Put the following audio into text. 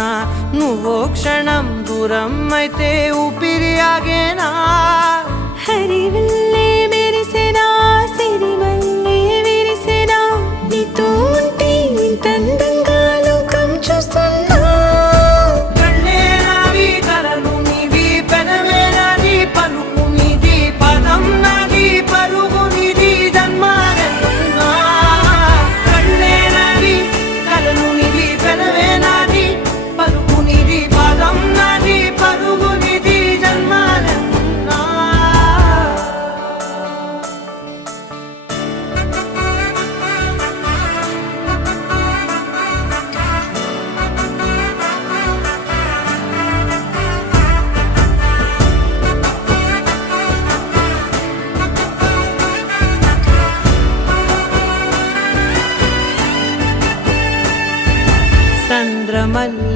ఉన్నా నువ్వో క్షణం దూరం అయితే ఊపిరి ఆగేనా హరివల్లే మెరిసెనా సిరివల్లే విరిసెనా నీతో ఉంటే ఇంత అందంగా లోకం చూస్తున్నా కళ్ళే నావి కలలు నీవి పెనవే నాది పలుకు నీది పదం నాది పరుగు నీది జన్మాలెన్నున్నా కళ్ళే నావి కలలు నీవి పెనవే నాది పలుకు నీది పదం నాది పరుగు నీది జన్మాలెన్నున్నా చంద్రమల్లె